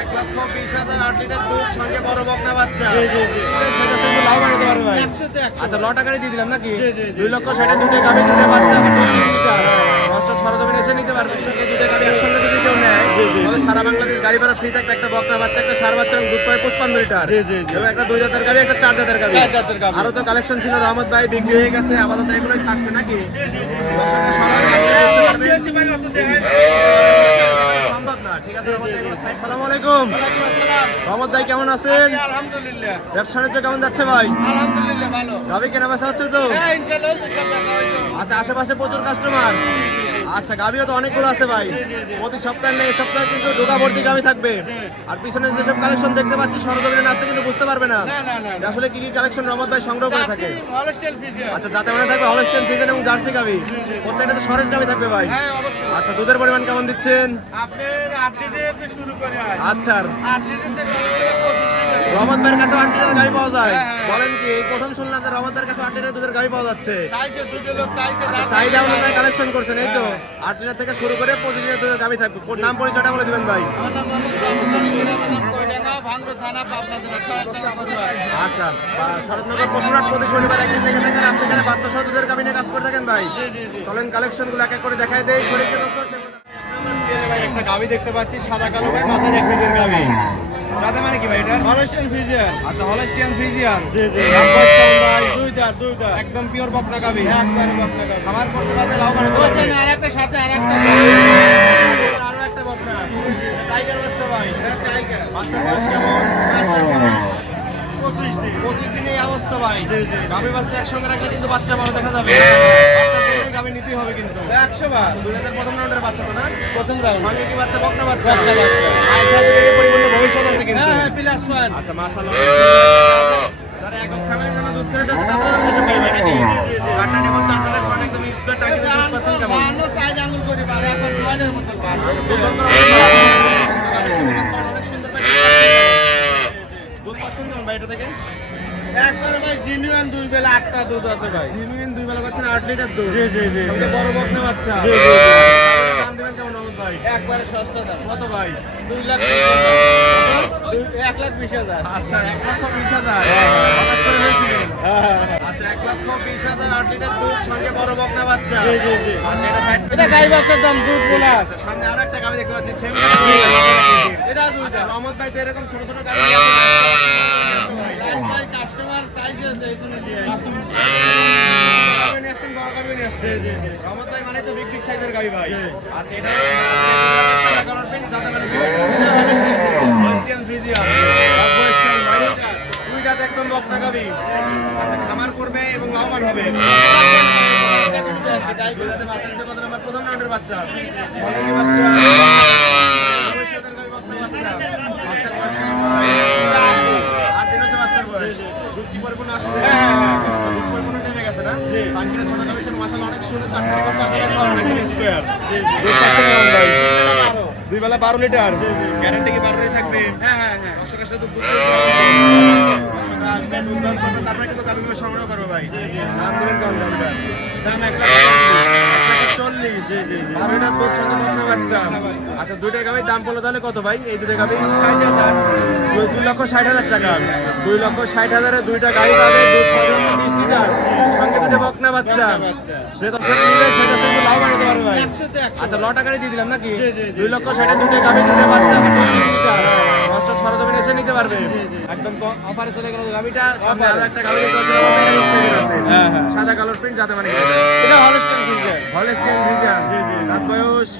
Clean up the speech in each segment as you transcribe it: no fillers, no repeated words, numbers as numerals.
1,20,000 8 litre দুধ সঙ্গে বড় বকনা বাচ্চা। জি জি জি। সেটা শুধু লাভ বানাতে পারবে ভাই। 100 তে 100 আচ্ছা লটাকারে দিয়ে দিলাম নাকি? জি, জি, জি। 2,60,000 দুধে গাভী দুধে বাচ্চা 30 লিটার। দর্শক সরজমিনে এসে নিতে পারবে। সঙ্গে দুধে গাভী একসঙ্গে যদি কেউ নেয় জি, জি, তাহলে জি। সারা বাংলাদেশ গাড়ি ভাড়া ফ্রি থাকবে। একটা বকনা বাচ্চা একটা ষাঁড় বাচ্চা এবং দুধ পায় 55 লিটার। জি, জি, জি। এবং একটা 2 দাঁতের গাভী একটা 4 দাঁতের গাভী। 4 দাঁতের গাভী। আরো তো কালেকশন ছিল রহমত ভাই বিক্রি হয়ে গেছে আপাতত এগুলোই থাকছে নাকি? দর্শকের সরাসরি আসলে বুঝতে পারবেন। সম্ভব না। ঠিক আছে রহমত ভাই এগুলো সাইড। আসসালামু আলাইকুম। রহমত ভাই কেমন আছেন? আলহামদুলিল্লাহ। ব্যবসা বাণিজ্য কেমন যাচ্ছে ভাই? আলহামদুলিল্লাহ ভালো। গাভী কেনা বেচা হচ্ছে তো? হ্যাঁ ইনশাআল্লাহ সব দেখা হইছে। আচ্ছা আশেপাশে প্রচুর কাস্টমার। আচ্ছা গাভীও তো অনেকগুলো আছে ভাই। প্রতি সপ্তাহে নেই এই সপ্তাহে কিন্তু ঢোকা ভর্তি গাভী থাকবে। আর পিছনে যেসব কালেকশন দেখতে পাচ্ছি সরজমিনে না আসলে কিন্তু বুঝতে পারবে না না না না। যে আসলে কি কি কালেকশন রহমত ভাই সংগ্রহ করে থাকে। Holstein Friesian. আচ্ছা যাতে মানে থাকবে হলস্টেইন ফ্রিজিয়ান এবং জার্সি গাভী। প্রত্যেকটা তো সরেস গাভী থাকবে ভাই। হ্যাঁ অবশ্যই। আচ্ছা দুধের পরিমাণ কেমন দিচ্ছেন? আপনার 8 লিটার শুরু করে হয়। আচ্ছা 8 লিটার শুরু করে 25 লিটার। রহমত ভাইয়ের কাছে 8 লিটার গাভী পাওয়া যায়। হ্যাঁ, হ্যাঁ। বলেন কি এই প্রথম শুনলাম যে রহমত ভাইয়ের কাছে 8 লিটার দুধের গাভী পাওয়া যাচ্ছে। চাইছে দুটো লোক চাইছে। আচ্ছা, চাহিদা অনুযায়ী কালেকশন করছেন এই তো? হ্যাঁ। 8 লিটার থেকে শুরু করে 25 লিটার দুধের গাভী থাকবে। নাম পরিচয়টা বলে দিবেন ভাই। আমার নাম মোহাম্মদ নাম কয়টাকা ভাঙ্গো থানা পাবনা জেলা শরৎনগর পরিবার। আচ্ছা শরৎনগর পশুরহাট প্রতি শনিবার একদিন থেকে থাকেন আপনি এখানে বাচ্চা সহ দুধের গাভী নিয়ে কাজ করে থাকেন ভাই। জি জি জি। চলেন কালেকশন গুলো এক এক করে দেখাই দেই শরীর যে তথ্য সেগুলো ভাই একটা গাভী দেখতে পাচ্ছি সাদা কালো ভাই মাঝারি এক কেজির গাভী। যাতে মানে কি ভাই এটা? Holstein Friesian. আচ্ছা হলস্টিয়ান ফ্রিজিয়ান। জি জি। দাঁত বয়স কেমন ভাই? দুইটা। একদম পিওর বকনা গাভী। একবার বকনা গাভী। খামার করতে পারবে লাভ বানাতে পারবে। বকনা আরেকটা সাথে আরেকটা আরো একটা বকনা টাইগার বাচ্চা ভাই। টাইগার। বাচ্চার বয়স কেমন? 25 দিন। 25 দিনে এই অবস্থা ভাই। জি, জি। গাভী বাচ্চা একসঙ্গে রাখলে কিন্তু বাচ্চা বড় দেখা যাবে। বাচ্চার জন্য গাভী নিতেই হবে কিন্তু। 100 বার। 2000 প্রথম রাউন্ডের বাচ্চা তো না? প্রথম রাউন্ড। সঙ্গে কি বাচ্চা বকনা বাচ্চা? বকনা বাচ্চা। আচ্ছা দুটোরই পরিপূর্ণ ভবিষ্যৎ আছে কিন্তু। হ্যাঁ প্লাস ওয়ান। আচ্ছা মাশাআল্লাহ। যারা একক ফ্যামিলির জন্য দুধ খেতে যাচ্ছে তাদের জন্য এসব গাভী নাকি? কাটনা এবং চার জায়গায় সমান একদম স্কয়ার টাঙ্কিতে দুধ পাচ্ছেন কেমন? ভালো সাইজ আঙুল করি ভালো এখন ওয়ানের মতো ভালো। দুধ অনেক সুন্দর ভাই। দুধ পাচ্ছেন কেমন ভাই এটা থেকে? একবারে ভাই জিনুয়ান দুই বেলা 8টা দুধ আছে ভাই। জিনুইন দুই বেলা পাচ্ছেন 8 লিটার দুধ। জি জি জি। সঙ্গে বড় বকনা বাচ্চা। জি, জি, জি। দাম দিবেন কেমন রহমত ভাই? একবারে সস্তা দাম। কত ভাই? 2 লাখ 1,20,000। আচ্ছা 1,20,000 হতাশ করে ফেলছিলেন। আচ্ছা 1,20,000 8 লিটার দুধ সঙ্গে বড় বকনা বাচ্চা। জি, জি, জি। আচ্ছা এটা সাইড এটা গাই বাচ্চার দাম দুধ বোনা। আচ্ছা সামনে আরো একটা গাভী দেখতে পাচ্ছি সেম এটা আচ্ছা দুইটা। রহমত ভাই তো এরকম ছোট ছোট গাভী ভাই কাস্টমার সাইজ আছে এইজন্য দিয়ে আইছি। কাস্টমার গাভী নিয়ে আসছেন বড় গাভী নিয়ে আসছেন। জি, জি, জি। রহমত ভাই মানে তো বিগ বিগ সাইজের গাভী ভাই। জি। আচ্ছা এটা সাদা কালার প্রিন্ট যাতে মানে কি হলস্টিয়ান ফ্রিজিয়ান আর হলস্টিয়ান ভাই দুই দাঁত একদম বকনা গাভী। আচ্ছা খামার করবে এবং লাভবান হবে। আচ্ছা দুই দাঁতে বাচ্চা দিচ্ছে কত নাম্বার? প্রথম রাউন্ডের বাচ্চা। সঙ্গে কি বাচ্চা? ভবিষ্যতের গাভী বকনা বাচ্চা। বাচ্চার বয়স কেমন ভাই? 8 দিন হচ্ছে বাচ্চার বয়স। দুধ কি পরিপূর্ণ আসছে? আচ্ছা দুধ পরিপূর্ণ নেমে গেছে না? টাঙ্কিটা ছোট গাভী সে মাশাআল্লাহ অনেক সুন্দর 4 থেকে 4 জায়গায় সরানো একদম স্কয়ার। দুধ পাচ্ছেন কেমন ভাই? দুই বেলা 12 লিটার। গ্যারান্টি কি 12 থাকবে? হ্যাঁ। দর্শক আসলে দুধ বুঝতে পারবেন। দর্শকরা আসবে দুধ দর করবে তারপরে কিন্তু গাভীগুলো সংগ্রহ করবে ভাই। দাম দিবেন কেমন গাভীটা? দাম 1,40,000 12 লিটার দুধ সঙ্গে বকনা বাচ্চা। আচ্ছা দুইটা গাভীর দাম পড়লো তাহলে কত ভাই এই দুটো গাভী? 2,60,000 টাকা। 2,60,000 এ দুইটা গাভী পাবে দুধ পাবে হচ্ছে 20 লিটার সঙ্গে দুটো বকনা বাচ্চা। সে দর্শক নিলে সে দর্শক কিন্তু লাভ বানাতে পারবে ভাই। 100 তে 100। আচ্ছা লটাকারে দিয়ে দিলাম নাকি? জি, জি, জি। 2,60,000 দুটো গাভী দুটো বাচ্চা 20 লিটার। দর্শক সরজমিনে এসে নিতে পারবে। একদম অফারে চলে গেল গাভীটা। সামনে আরো একটা গাভী দেখতে পাচ্ছি আমাদের এটা মিক্সার আছে। হ্যাঁ, হ্যাঁ। সাদা কালার প্রিন্ট যাতে মানে কি? এটা হলস্টেল ফিজিয়ান। Holstein Friesian. জি, জি। দাঁত বয়স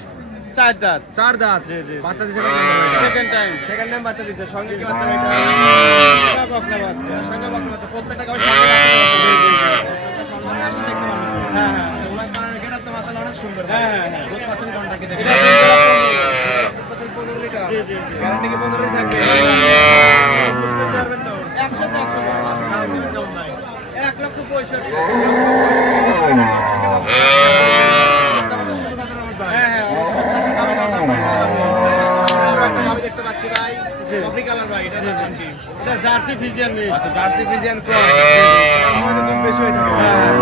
4 দাঁত। 4 দাঁত। জি, জি। বাচ্চা দিছে কত নাম্বার এটা? Second time. সেকেন্ড টাইম বাচ্চা দিছে সঙ্গে কি বাচ্চা এটা? এটা বকনা বাচ্চা। সঙ্গে বকনা বাচ্চা প্রত্যেকটা গাভীর সঙ্গে বাচ্চা আছে। জি, জি, জি। দর্শকরা সরজমিনে আসলে দেখতে পারবে তো। হ্যাঁ, হ্যাঁ। আচ্ছা উলান পাড়ার গেটআপ তো মাশাআল্লাহ অনেক সুন্দর। হ্যাঁ, হ্যাঁ, হ্যাঁ। দুধ পাচ্ছেন কোনটা কি দেখে? এটা 2 বেলা 15। দুধ পাচ্ছেন 15 লিটার। জি, জি, জি। গ্যারান্টি কি 15 ই থাকবে? বুঝ করতে পারবেন তো? 100 তে 100 বার। আচ্ছা দাম দিবেন কেমন ভাই? 1,65,000। হ্যাঁ, হ্যাঁ, দেখতে পাচ্ছি ভাই জি। কফি কালার ভাই এটা দাম কি? এটা জার্সি ফিজিয়ান মিক্স। আচ্ছা জার্সি ফ্রিজিয়ান ক্রস আমাদের দুধ বেশি হয়ে থাকে। হ্যাঁ,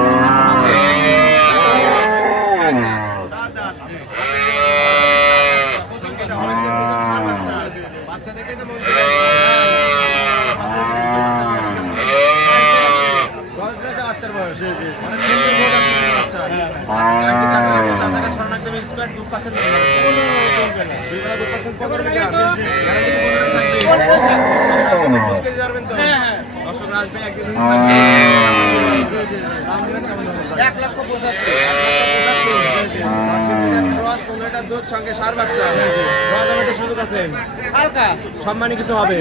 চার দাঁত। সঙ্গে এটা হলস্টিয়ান ফ্রিজিয়ান ছাড় বাচ্চা। বাচ্চা বাচ্চা দেখেই তো মন দিলেন। বাচ্চা বয়স রয়েছে বাচ্চার বয়স। অনেক সুন্দর বোধ আসছে কিন্তু বাচ্চার। বাচ্চাকে চার জায়গায় সরান একদম স্কোয়ার দুধ পাচ্ছেন তো? দুই বেলা দুধ পাচ্ছেন 15 লিটার। গ্যারান্টি কি 15 থাকবে? দর্শক বুঝ কেজি পারবেন তো? দর্শকরা আসবে একদিন দুদিন থাকবে। দাম দিবেন কেমন? 15টা দুধ সঙ্গে সার বাচ্চা। দরদামে তো সুযোগ আছে। সম্মানী কিছু হবে।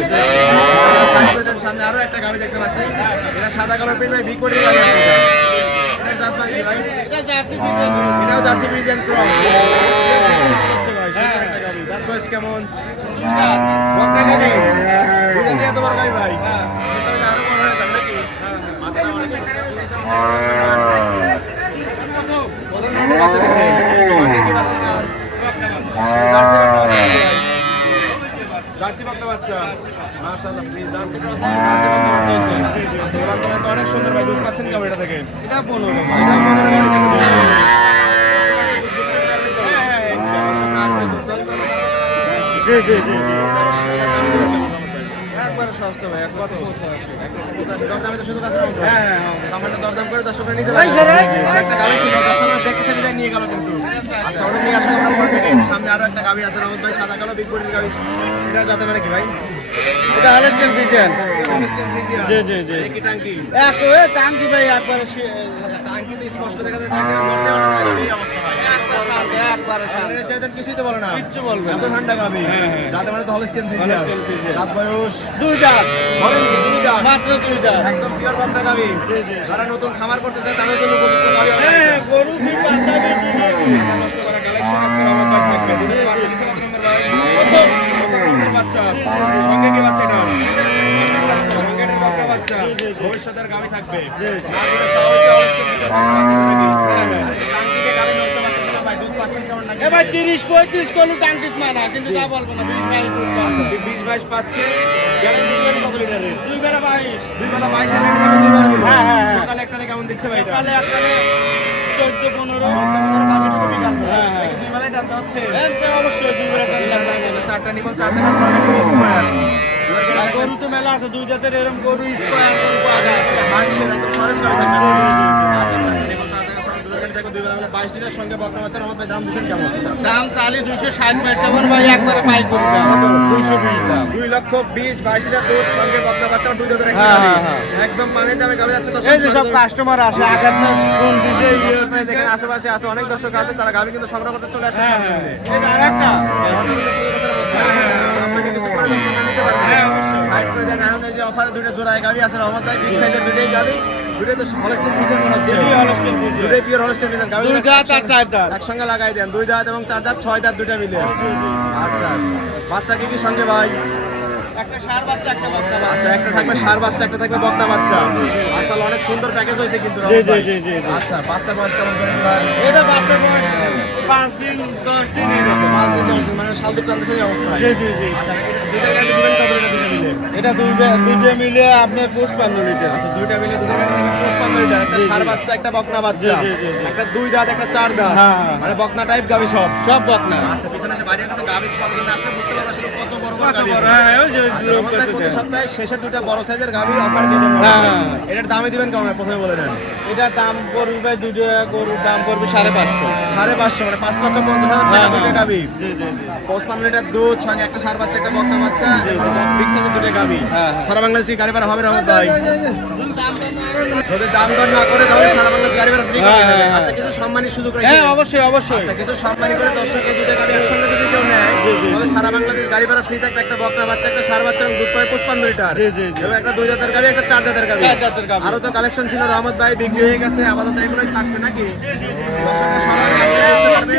সামনে আরো একটা গাভী দেখতে পাচ্ছি। এটা সাদা কালার প্রিন্ট ভাই বিকোটের গাভী আছে এটা। এটার জাত বাকি ভাই। এটাও জার্সি ফ্রিজিয়ান ক্রস। সুন্দর একটা গাভী। দাঁত বয়স কেমন? বকনা গাভী। দুধ দিয়ে এত বড় গাভী ভাই। সেটা আরো বড় হয়ে যাবে নাকি? মাথাটা অনেক সুন্দর। বাচ্চা দিছে। সঙ্গে কি বাচ্চাটা? জার্সি বাচ্চা বাচ্চা ভাই। জার্সি বাচ্চা বাচ্চা। মাশাআল্লাহ প্লিজ জার্সি ক্রস আচ্ছা এবার তো অনেক সুন্দর ভাই দুধ পাচ্ছেন কেমন এটা থেকে? এটা 15 এটা 15 গাড়ি থেকে দুধ একবারে সস্তা ভাই, একবার দরদামে তো সুযোগ আছে না? হ্যাঁ সামান্য দরদাম করে দর্শকরা নিতে পারে। একটা গাভী ছিল দর্শকরা দেখেছে বিদায় নিয়ে গেল কিন্তু। আচ্ছা ওটা নিয়ে আসলে আমরা পরে দেখি। সামনে আরো একটা গাভী আছে রহমত ভাই সাদা কালো বিগ বডির গাভী। এটা যাতে পারে কি ভাই? এটা হলস্টেইন ফ্রিজিয়ান। Holstein Friesian. জি। কি টাঙ্কি? টাঙ্কি ভাই একবারে আচ্ছা টাঙ্কি তো স্পষ্ট দেখা যায় টাঙ্কি ধরতে অনেক এই অবস্থা ভাই। একবারে আপনারা চাইতেন কিছুই তো বলে না। কিচ্ছু বলবে না। এত ঠান্ডা গাভী। যাতে মানে তো হলস্টেইন ফ্রিজিয়ান। Holstein Friesian. দাঁত বয়স 2 দাঁত, বলেন কি 2 দাঁত? মাত্র 2 দাঁত। একদম পিওর বাচ্চা গাভী। যারা নতুন খামার করতে চায় তাদের জন্য উপযুক্ত গাভী হবে। গরু কি বাচ্চা মাথা নষ্ট করা কালেকশন আজকে রহমত ভাই থাকবে। দুধের বাচ্চা দিছে কত নম্বর ভাই? কত নম্বর বাচ্চা? সঙ্গে কি বাচ্চাটা? সঙ্গে এটার বাচ্চা বাচ্চা। ভবিষ্যতের গাভী থাকবে। না দিলে সাহসী হলস্টেইন ফ্রিজিয়ান বাচ্চা নাকি? আর এই যে টাঙ্কিতে গাভী নড়তে পারতেছে না ভাই দুধ পাচ্ছেন কেমন নাকি? এ ভাই 30-35 কোন টাঙ্কিত মানা, কিন্তু তা বলবো না, 20-22 দুধ আচ্ছা পাচ্ছে। 20-22 পাচ্ছে। গ্যারান্টি দিবেন কত লিটারে? 2 বেলা 22। দুই বেলা 22 এর রেটে যাবে দুই বেলা দিলো। হ্যাঁ। সকালে একটানে কেমন দিচ্ছে ভাই এটা? সকালে একবারে 14-15। 14-15 দামে টুকু বিকাল। হ্যাঁ। নাকি দুই বেলায় টানতে হচ্ছে? এটা অবশ্যই 2 বেলা টানলে লাগবে। চারটা নিবল চার জায়গা অনেক করে স্কয়ার। আর গরু তো মেলা আছে, 2 জাতের এরকম গরু স্কয়ার গরু পাওয়া যায়। হাট সেরা একদম সরেস গাড়ি থাকবে। আচ্ছা চারটা নিবল চার জায়গা সব দুধের গাড়ি থাকবে দুই বেলা 22 লিটার সঙ্গে বকনা বাচ্চা রহমত ভাই দাম দিচ্ছেন কেমন? দাম চালি 260 মেট্রাবন ভাই, একবারে পাই গরু দাম 220 দাম। 2,20,22 লিটার দুধ সঙ্গে বকনা বাচ্চা দুই দুধের একটা হ্যাঁ, গাড়ি। হ্যাঁ। একদম মানের দামে গাড়ি যাচ্ছে এই যে সব কাস্টমার আসে আঘাত না ফোন দিতে দর্শক ভাই দেখেন আশেপাশে আছে অনেক দর্শক আছে তারা গাভী কিন্তু সংগ্রহ করতে চলে আসছে। হ্যাঁ এটা আরেকটা। হ্যাঁ, অবশ্যই। সাইড করে দেন এখন এই যে অফারে দুটো জোড়ায় গাভী আছে রহমত ভাই বিগ সাইজের দুটোই গাভী দুটোই তো হলস্টেইন ফ্রিজিয়ান মনে হচ্ছে। দুটোই হলস্টেইন ফ্রিজিয়ান। দুটোই পিওর হলস্টেইন ফ্রিজিয়ান গাভী 2 দাঁত আর 4 দাঁত। একসঙ্গে লাগাই দেন 2 দাঁত এবং 4 দাঁত 6 দাঁত দুটো মিলে। আচ্ছা বাচ্চা কি সঙ্গে ভাই? একটা ষাঁড় বাচ্চা, একটা বকনা বাচ্চা। আচ্ছা একটা থাকবে ষাঁড় বাচ্চা একটা থাকবে বকনা বাচ্চা। আসলে অনেক সুন্দর প্যাকেজ হয়েছে কিন্তু রহমত ভাই। জি। আচ্ছা বাচ্চার বয়স কেমন করেন ভাই? এটা বাচ্চার বয়স 5 দিন 10 দিন এই আচ্ছা গেছে। 5 দিন 10 দিন মানে শাল দুধ টানতেছে এই অবস্থায়। জি। আচ্ছা দুধের গাড়ি দিবেন কত লিটার দুটো মিলে? এটা দুইটা মিলে আপনার 55 লিটার। আচ্ছা দুইটা মিলে দুধের গাড়ি দিবেন 55 লিটার একটা ষাঁড় বাচ্চা একটা বকনা বাচ্চা জি। একটা 2 দাঁত একটা 4 দাঁত হ্যাঁ। মানে বকনা টাইপ গাভী সব। সব বকনা। আচ্ছা পিছনে এসে বাইরের কাছে গাভী সরজনে আসলে বুঝতে পারবে আসলে কত বড় বড় কত গাভী। বড়, হ্যাঁ, ওই যে আচ্ছা, রহমত ভাই প্রতি সপ্তাহে শেষের দুটো বড় সাইজের গাভী অফার দিয়ে দেন। হ্যাঁ। এটার দামে দিবেন কেমন প্রথমে বলে দেন? এটা দাম পড়বে ভাই, দুইটা গরুর দাম পড়বে 550। 550 মানে 5,50,000 টাকা দুটো গাভী। জি। 55 লিটার দুধ সঙ্গে একটা ষাঁড় বাচ্চা একটা বকনা বাচ্চা এবং বিগ সাইজের দুটো গাভী। হ্যাঁ। সারা বাংলাদেশে গাড়ি ভাড়া হবে রহমত ভাই? দাম তো আরো না। যদি দাম দর না করে তাহলে সারা বাংলাদেশ গাড়ি ভাড়া ফ্রি করে হ্যাঁ, দেবে। হ্যাঁ। আচ্ছা কিছু সম্মানী সুযোগ রেখে হ্যাঁ অবশ্যই। আচ্ছা কিছু সম্মানী করে দর্শকের দুটো গাড়ি একসঙ্গে যদি কেউ নেয় জি। তাহলে সারা বাংলাদেশ গাড়ি ভাড়া ফ্রি থাকবে। একটা বকনা বাচ্চা একটা ষাঁড় বাচ্চা এবং দুধ পায় 55 লিটার জি। এবং একটা 2 দাঁতের গাভী একটা 4 দাঁতের গাভী। 4 দাঁতের গাভী। আরো তো কালেকশন ছিল রহমত ভাই বিক্রি হয়ে গেছে আপাতত এগুলোই থাকছে নাকি? দর্শকরা সরাসরি আসলে বুঝতে পারবে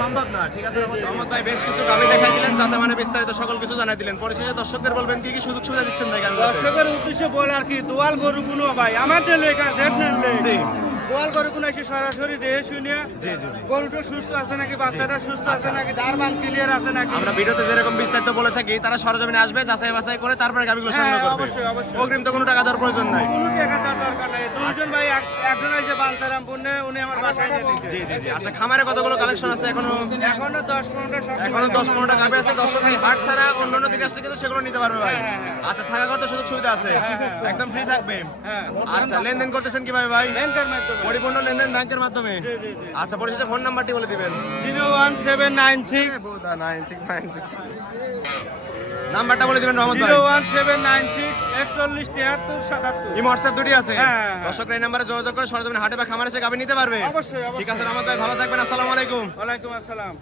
সম্ভব না। ঠিক আছে রহমত ভাই বেশ কিছু গাভী দেখাই দিলেন যাতে মানে বিস্তারিত সকল কিছু জানাই দিলেন। পরিশেষে দর্শকদের বলবেন কি কি সুযোগ সুবিধা দিচ্ছেন ভাই গাভী? দর্শকের উদ্দেশ্যে বলার কি, দোয়াল গরু গুলো ভাই আমাদের লেখা জি। দোয়াল গরু গুলো এসে সরাসরি দেহে শুনিয়া জি। গরুটা সুস্থ আছে নাকি, বাচ্চাটা সুস্থ আছে নাকি, দারবান ক্লিয়ার আছে নাকি। আমরা ভিডিওতে যেরকম বিস্তারিত বলে থাকি তারা সরজমিনে আসবে যাচাই বাছাই করে তারপরে গাভীগুলো সংগ্রহ করবে। অবশ্যই। অগ্রিম তো কোনো টাকা দেওয়ার প্রয়োজন নাই। কোনো টাকা দরকার নাই দুইজন ভাই একজন হইছে বাঞ্ছারামপুর নে উনি আমার বাসায় নিয়ে নিছে জি জি জি আচ্ছা খামারে কতগুলো কালেকশন আছে এখনো এখনো 10-15টা সব এখনো 10-15টা গাভী আছে দর্শক এই হাট ছাড়া অন্যান্য দিন আসলে কিন্তু সেগুলো নিতে পারবে ভাই আচ্ছা থাকা করতে সুযোগ সুবিধা আছে একদম ফ্রি থাকবে হ্যাঁ আচ্ছা লেনদেন করতেছেন কিভাবে ভাই ব্যাংকের মাধ্যমে পরিপূর্ণ লেনদেন ব্যাংকের মাধ্যমে জি জি জি আচ্ছা পরিশেষে ফোন নাম্বারটি বলে দিবেন 01796 নাম্বারটা বলে দিবেন রহমত ভাই 01796 41 73 77 এই হোয়াটসঅ্যাপ দুটি আছে হ্যাঁ। দর্শকরা এই নাম্বারে যোগাযোগ করে সরজমিনে হাটে বা খামারে এসে গাভী নিতে পারবে অবশ্যই ঠিক অবশ্যই আছে রহমত ভাই ভালো থাকবেন আসসালামু আলাইকুম ওয়ালাইকুম আসসালাম